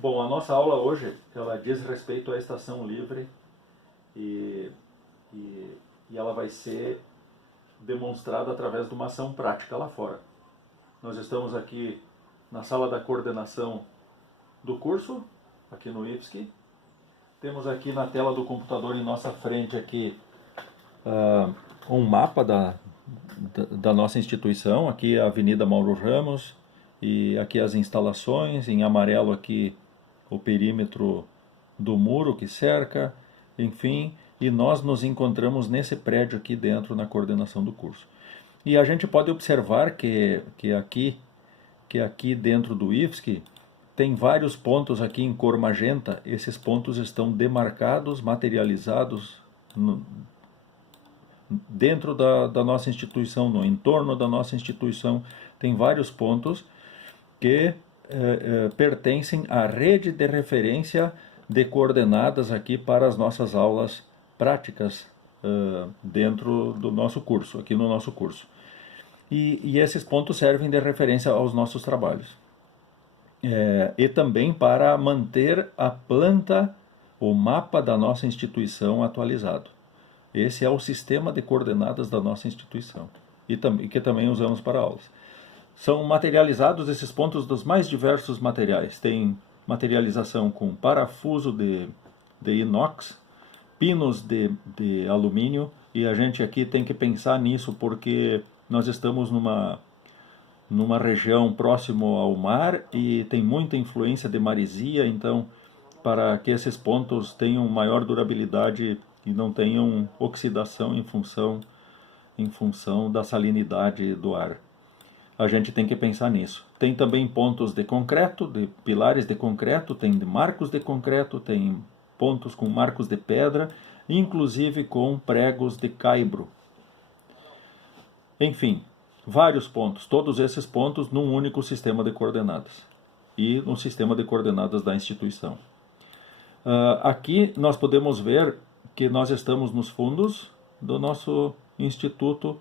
Bom, a nossa aula hoje, ela diz respeito à estação livre e, e, e ela vai ser demonstrada através de uma ação prática lá fora. Nós estamos aqui na sala da coordenação do curso, aqui no IFSC. Temos aqui na tela do computador em nossa frente aqui um mapa da nossa instituição, aqui a Avenida Mauro Ramos, e aqui as instalações, em amarelo aqui o perímetro do muro que cerca, enfim, e nós nos encontramos nesse prédio aqui dentro na coordenação do curso. E a gente pode observar que aqui dentro do IFSC tem vários pontos aqui em cor magenta. Esses pontos estão demarcados, materializados dentro da nossa instituição, no entorno da nossa instituição. Tem vários pontos que pertencem à rede de referência de coordenadas aqui para as nossas aulas práticas dentro do nosso curso, aqui no nosso curso. E esses pontos servem de referência aos nossos trabalhos. E também para manter a planta, o mapa da nossa instituição atualizado. Esse é o sistema de coordenadas da nossa instituição e que também usamos para aulas. São materializados esses pontos dos mais diversos materiais. Tem materialização com parafuso de inox, pinos de alumínio, e a gente aqui tem que pensar nisso porque nós estamos numa região próximo ao mar e tem muita influência de maresia, então para que esses pontos tenham maior durabilidade e não tenham oxidação em função da salinidade do ar. A gente tem que pensar nisso. Tem também pontos de concreto, de pilares de concreto, tem de marcos de concreto, tem pontos com marcos de pedra, inclusive com pregos de caibro. Enfim, vários pontos, todos esses pontos num único sistema de coordenadas e no sistema de coordenadas da instituição. Aqui nós podemos ver que nós estamos nos fundos do nosso instituto,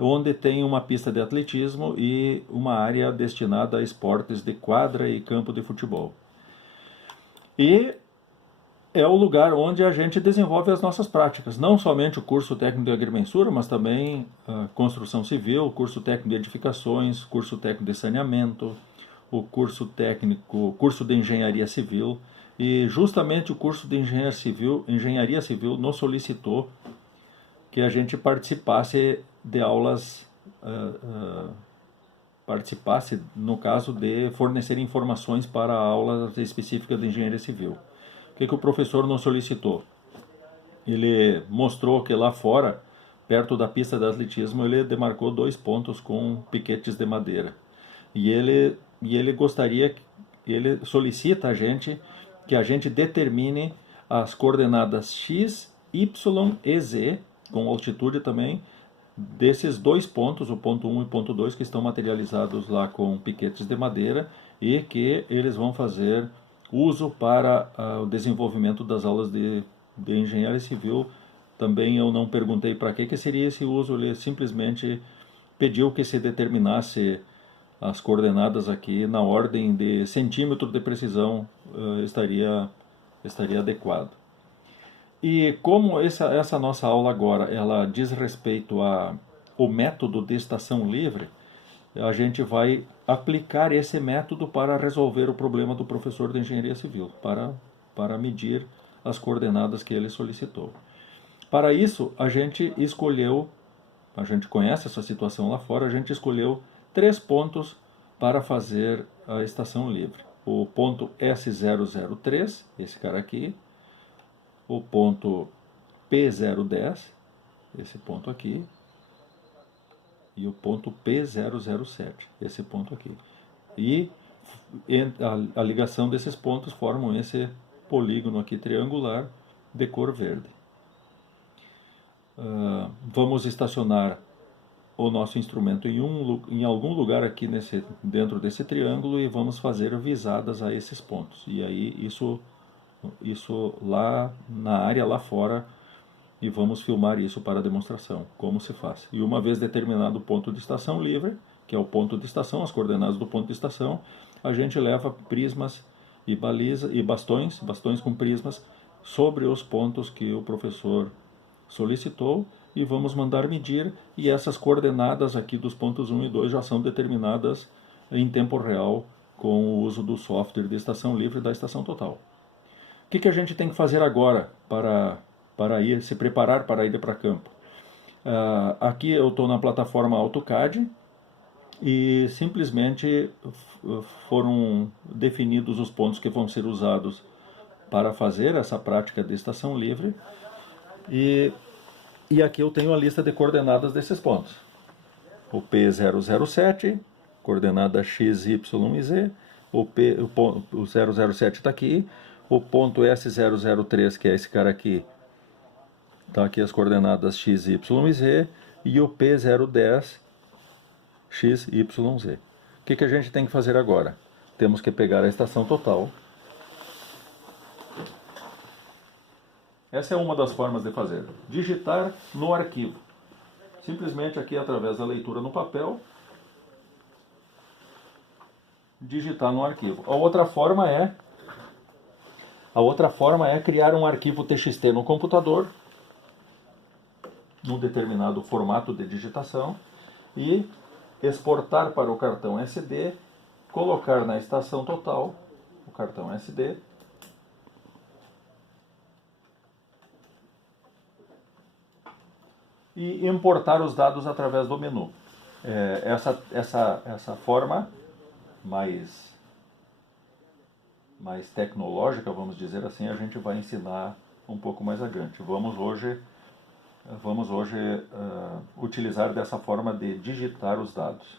onde tem uma pista de atletismo e uma área destinada a esportes de quadra e campo de futebol. E é o lugar onde a gente desenvolve as nossas práticas, não somente o curso técnico de agrimensura, mas também construção civil, curso técnico de edificações, curso técnico de saneamento, o curso de engenharia civil, e justamente o curso de engenharia civil nos solicitou que a gente participasse de aulas, participasse no caso de fornecer informações para aulas específicas de engenharia civil. O que o professor nos solicitou? Ele mostrou que lá fora, perto da pista de atletismo, ele demarcou 2 pontos com piquetes de madeira. E ele solicita a gente que a gente determine as coordenadas x, y e z, com altitude também, desses 2 pontos, o ponto 1 e o ponto 2, que estão materializados lá com piquetes de madeira e que eles vão fazer uso para o desenvolvimento das aulas de engenharia civil. Também eu não perguntei para que seria esse uso, ele simplesmente pediu que se determinasse as coordenadas aqui na ordem de centímetro de precisão, estaria adequado. E como essa nossa aula agora ela diz respeito ao método de estação livre, a gente vai aplicar esse método para resolver o problema do professor de engenharia civil, para medir as coordenadas que ele solicitou. Para isso, a gente conhece essa situação lá fora, a gente escolheu 3 pontos para fazer a estação livre. O ponto S003, esse cara aqui, o ponto P010, esse ponto aqui, e o ponto P007, esse ponto aqui. E a ligação desses pontos formam esse polígono aqui triangular de cor verde. Vamos estacionar o nosso instrumento em algum lugar aqui dentro desse triângulo e vamos fazer visadas a esses pontos. E aí isso lá na área lá fora, e vamos filmar isso para demonstração, como se faz. E uma vez determinado o ponto de estação livre, que é o ponto de estação, as coordenadas do ponto de estação, a gente leva prismas e baliza e bastões com prismas sobre os pontos que o professor solicitou, e vamos mandar medir, e essas coordenadas aqui dos pontos 1 e 2 já são determinadas em tempo real com o uso do software de estação livre da estação total. O que a gente tem que fazer agora para ir se preparar para ir para campo? Aqui eu estou na plataforma AutoCAD e simplesmente foram definidos os pontos que vão ser usados para fazer essa prática de estação livre, e aqui eu tenho a lista de coordenadas desses pontos. O P007, coordenada X, Y e Z, o 007 está aqui, o ponto S003, que é esse cara aqui, está aqui as coordenadas X, Y e Z, e o P010, X, Y, Z. O que a gente tem que fazer agora? Temos que pegar a estação total. Essa é uma das formas de fazer. Digitar no arquivo. Simplesmente aqui, através da leitura no papel, digitar no arquivo. A outra forma é criar um arquivo TXT no computador, num determinado formato de digitação, e exportar para o cartão SD, colocar na estação total o cartão SD, e importar os dados através do menu. Essa forma mais tecnológica, vamos dizer assim, a gente vai ensinar um pouco mais adiante. Vamos hoje utilizar dessa forma de digitar os dados.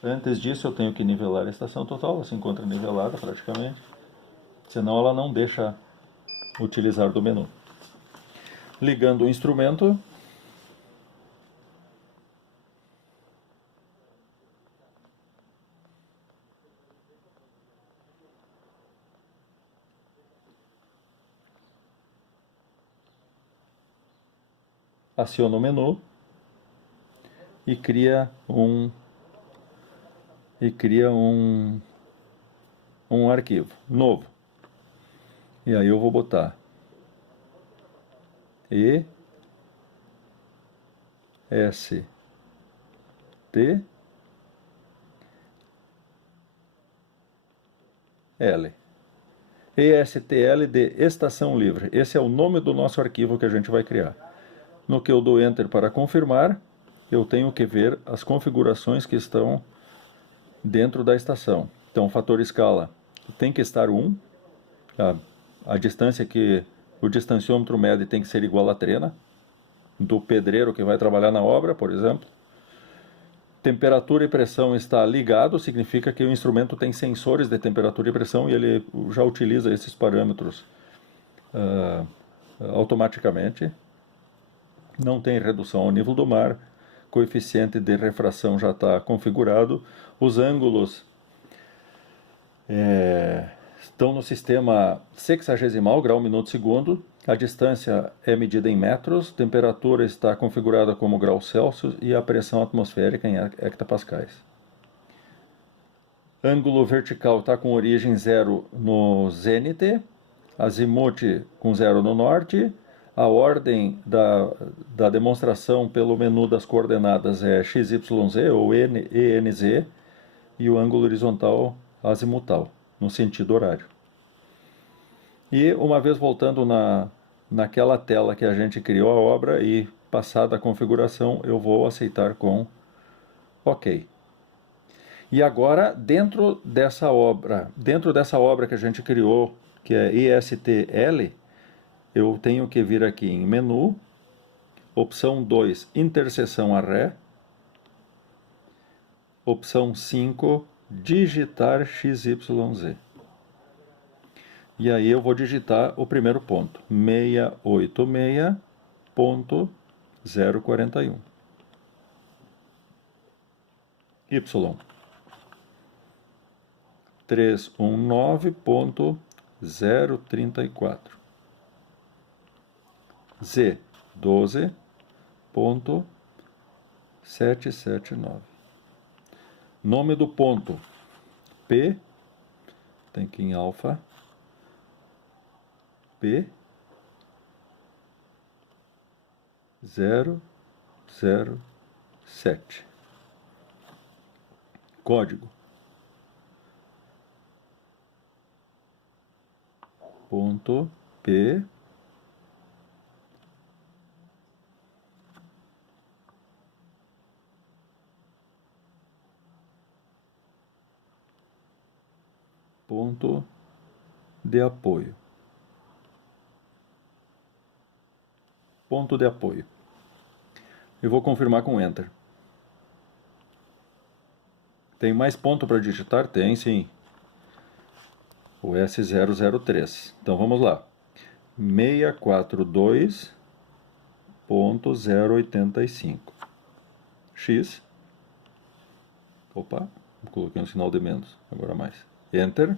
Antes disso eu tenho que nivelar a estação total, ela se encontra nivelada praticamente, senão ela não deixa utilizar do menu. Ligando o instrumento, aciona o menu e cria um arquivo novo. E aí eu vou botar EST L. ESTL de estação livre. Esse é o nome do nosso arquivo que a gente vai criar. No que eu dou Enter para confirmar, eu tenho que ver as configurações que estão dentro da estação. Então, o fator escala tem que estar 1, a distância que o distanciômetro mede tem que ser igual à trena, do pedreiro que vai trabalhar na obra, por exemplo. Temperatura e pressão está ligado, significa que o instrumento tem sensores de temperatura e pressão e ele já utiliza esses parâmetros automaticamente. Não tem redução ao nível do mar, coeficiente de refração já está configurado, os ângulos estão no sistema sexagesimal, grau, minuto, segundo, a distância é medida em metros, temperatura está configurada como grau Celsius e a pressão atmosférica em hectopascais. Ângulo vertical está com origem 0 no zênite, azimuth com 0 no norte. A ordem da demonstração pelo menu das coordenadas é XYZ ou ENZ, e o ângulo horizontal azimutal, no sentido horário. E uma vez voltando naquela tela que a gente criou a obra e passada a configuração, eu vou aceitar com OK. E agora, dentro dessa obra que a gente criou, que é ESTL, eu tenho que vir aqui em menu, opção 2, interseção a ré, opção 5, digitar XYZ. E aí eu vou digitar o primeiro ponto, 686.041. Y, 319.034. Z, 12.779. Nome do ponto, P, tem que ir em alfa P 007. Código ponto P ponto de apoio. Ponto de apoio. Eu vou confirmar com Enter. Tem mais ponto para digitar? Tem, sim. O S003. Então vamos lá. 642.085. X. Opa, coloquei um sinal de menos. Agora mais. Enter.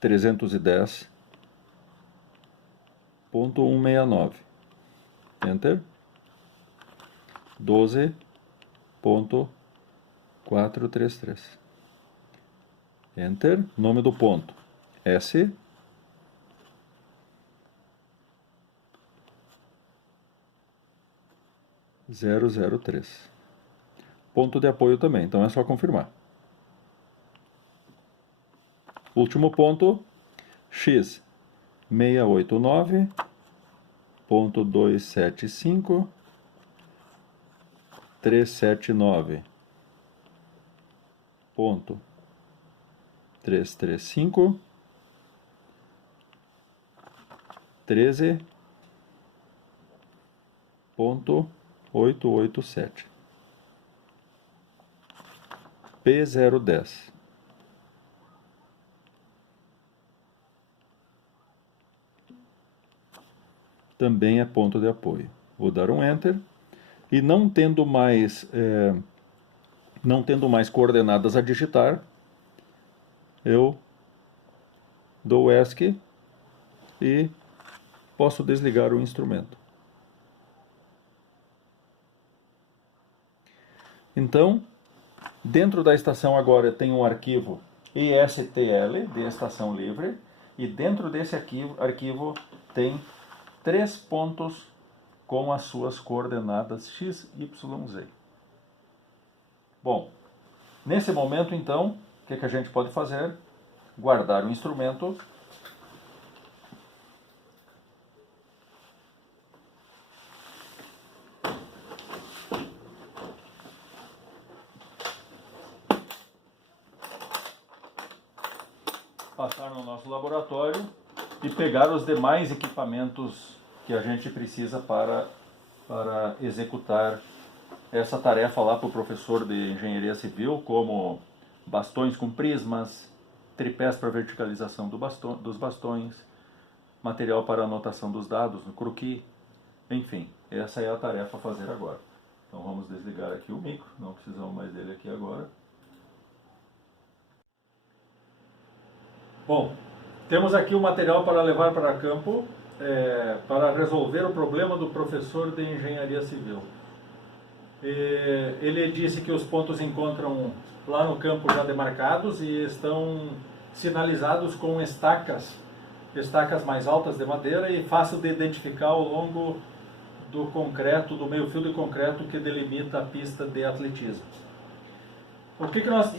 310.169. Enter. 12.433. Enter. Nome do ponto. S. .003. Ponto de apoio também, então é só confirmar. Último ponto, X 689.275.335 13.887 P010. Também é ponto de apoio. Vou dar um Enter e não tendo mais coordenadas a digitar, eu dou ESC e posso desligar o instrumento. Então, dentro da estação agora tem um arquivo ISTL de estação livre e dentro desse arquivo tem 3 pontos com as suas coordenadas x, y, z. Bom, nesse momento então, o que a gente pode fazer? Guardar o instrumento. Passar no nosso laboratório e pegar os demais equipamentos que a gente precisa para executar essa tarefa lá para o professor de engenharia civil, como bastões com prismas, tripés para verticalização dos bastões, material para anotação dos dados no croquis, enfim, essa é a tarefa a fazer agora. Então vamos desligar aqui o micro, não precisamos mais dele aqui agora. Bom, temos aqui o material para levar para campo, para resolver o problema do professor de engenharia civil. Ele disse que os pontos encontram lá no campo já demarcados e estão sinalizados com estacas mais altas de madeira e fácil de identificar ao longo do concreto, do meio-fio de concreto que delimita a pista de atletismo.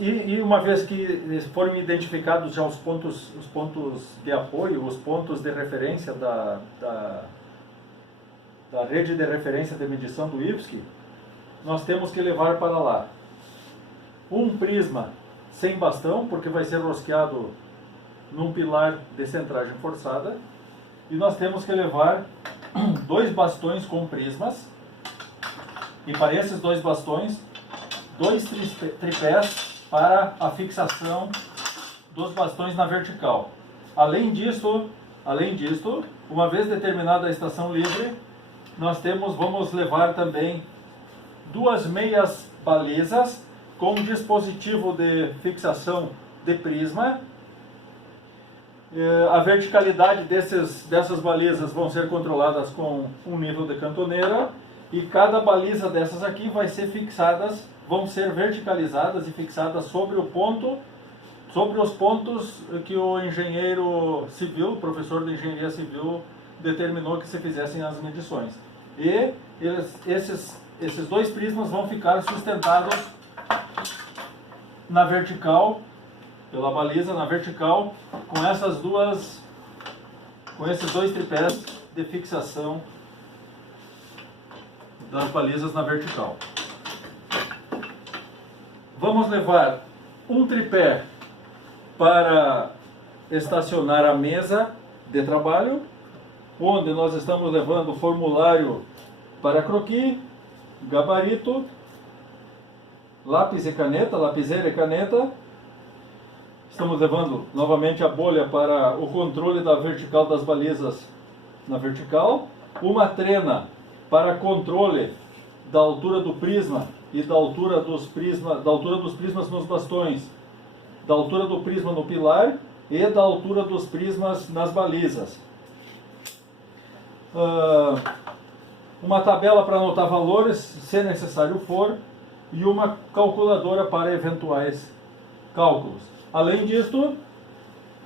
E uma vez que foram identificados já os pontos de apoio, os pontos de referência da rede de referência de medição do IFSC, nós temos que levar para lá um prisma sem bastão, porque vai ser rosqueado num pilar de centragem forçada, e nós temos que levar 2 bastões com prismas, e para esses 2 bastões, 2 tripés para a fixação dos bastões na vertical. Além disto, uma vez determinada a estação livre, vamos levar também 2 meias balizas com dispositivo de fixação de prisma. A verticalidade dessas balizas vão ser controladas com um nível de cantoneira, e cada baliza dessas aqui vão ser verticalizadas e fixadas sobre o ponto sobre os pontos que o engenheiro civil, o professor de engenharia civil, determinou que se fizessem as medições. E esses dois prismas vão ficar sustentados na vertical, pela baliza na vertical, com esses dois tripés de fixação das balizas na vertical. Vamos levar um tripé para estacionar a mesa de trabalho, onde nós estamos levando o formulário para croquis, gabarito, lápis e caneta, lapiseira e caneta. Estamos levando novamente a bolha para o controle da vertical das balizas na vertical, uma trena para controle da altura do prisma e da altura dos prismas nos bastões, da altura do prisma no pilar e da altura dos prismas nas balizas. Uma tabela para anotar valores, se necessário for, e uma calculadora para eventuais cálculos. Além disto,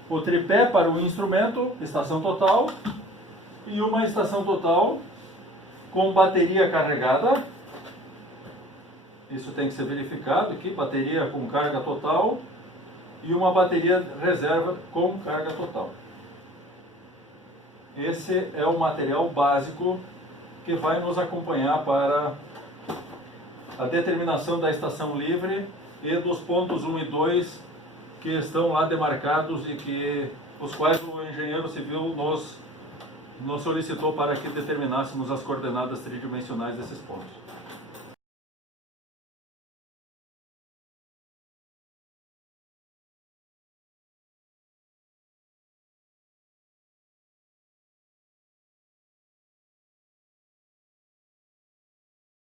o tripé para o instrumento, estação total, e uma estação total com bateria carregada. Isso tem que ser verificado aqui, bateria com carga total e uma bateria reserva com carga total. Esse é o material básico que vai nos acompanhar para a determinação da estação livre e dos pontos 1 e 2 que estão lá demarcados e os quais o engenheiro civil nos solicitou para que determinássemos as coordenadas tridimensionais desses pontos.